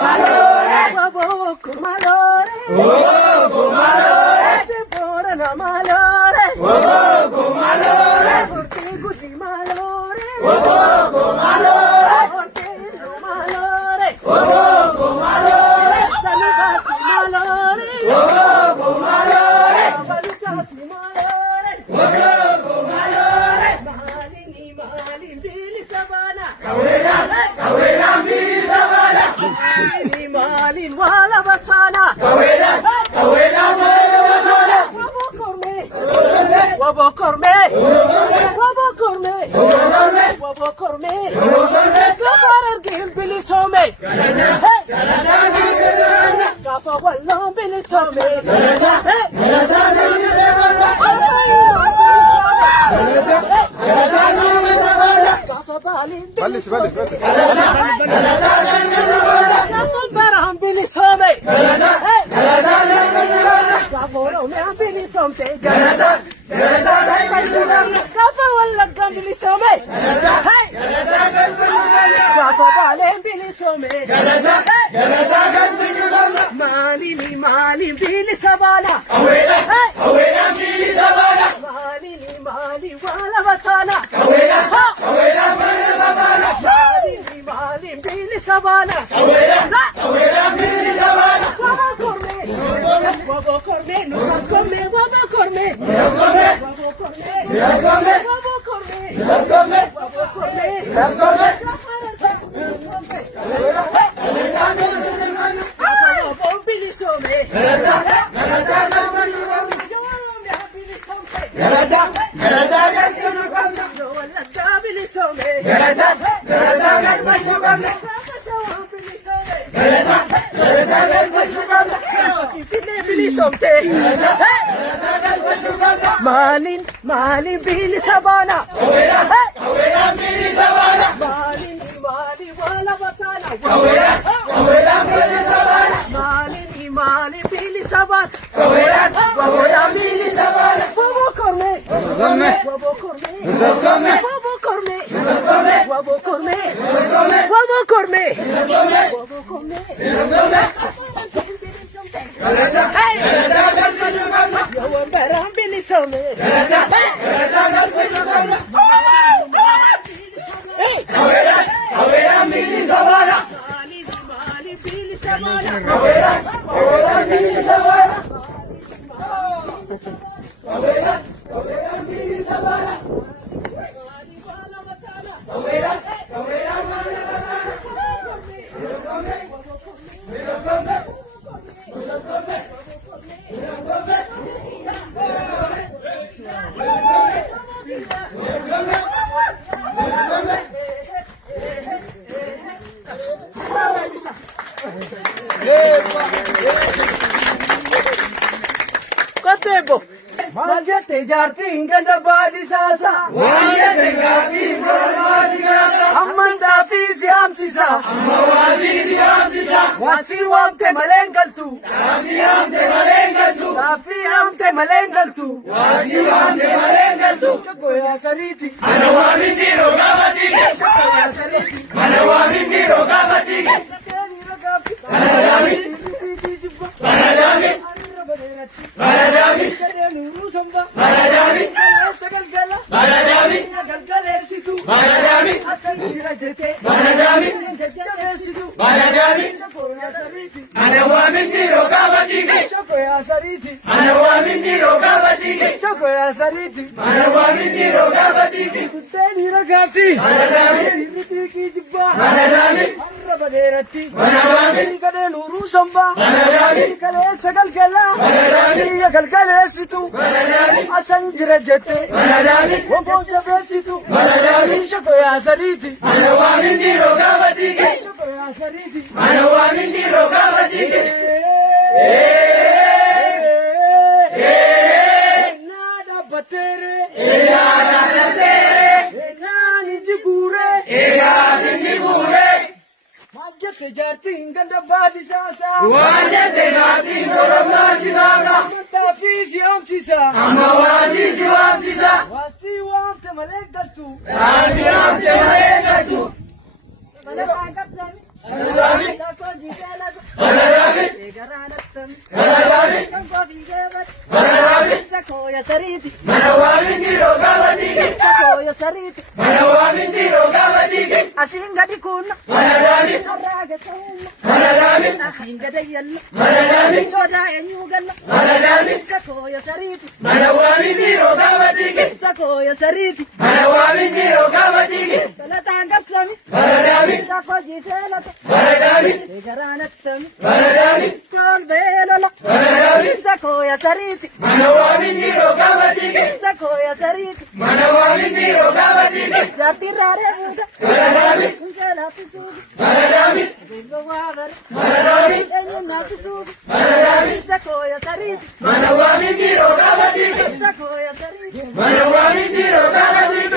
malore, waboko malore, waboko malore, debora na malore, waboko malore, ortiguzi malore, waboko malore, ortiguzi malore, waboko malore, salibasi malore, waboko malore, balutasi malore, waboko malore, malini malini bili sabana, kawela bili sabana. Malin wala batana kawela wala batana wabo korme gafarar gil bilisome gafa wala bilisome gafa balin bilisome Baraham bilisome Gaforo me bilisomte Gafa wala bilisome Gafa balen bilisome Mali bilisabana Kawela bilisabana Mali wala batana Kawela wala batana Mali bilisabana Kawela bilisabana Wabo korme nuras korme wabo korme Malin bilisabana Kawela bilisabana Malin wala batana Kawela bilisabana Malin bilisabana Kawela bilisabana Wabo korme Baraham bilisome Kawela bilisabana Mali bilisabana Kawela bilisabana Kawela bilisabana Kotebo Manjate jarti inganda badi sasa Manjate jarti inganda badi sasa Amanda fizi amsisa Amma wazizi amsisa Wasi wamte malengaltu Tafi amte malengaltu Wasi wamte malengaltu Chako ya sariti Manawamiti rogabatige Chako ya sariti Manawamiti rogabatige Manadami Manadami Jarti inganda badi sasa Wajate jarti inganda sasa Tafizi amsisa Amma wazizi amsisa Wasi wamte malengaltu Tafi amte malengaltu Malakangkat zami Malakangkat zami Sakoya sariti. Manawamindi rogavatike. Sakoya sariti. Manawamindi rogavatike. Asinga di kuna. Manadami. Araga tauna. Manadami. Asinga da yalla. Manadami. Goda enyugalla. Manadami. Sakoya sariti. Manawamindi rogavatike. Sakoya sariti. Manawamindi rogavatike. Talatanga sami. Manadami. Sakoji selata. Manadami. Ejaranatami. Manadami. Kol belala. Manadami. Sakoya sariti. Manawamindi rogavatike. Sakoya sariti. Manawamindi rogavatike. Jati rare buda. Manadami. Unkela sisugi. Manadami. Bingo wavar. Manadami. Enyo nasisugi. Manadami. Sakoya sariti. Manawamindi rogavatike. Sakoya sariti. Manawamindi rogavatike.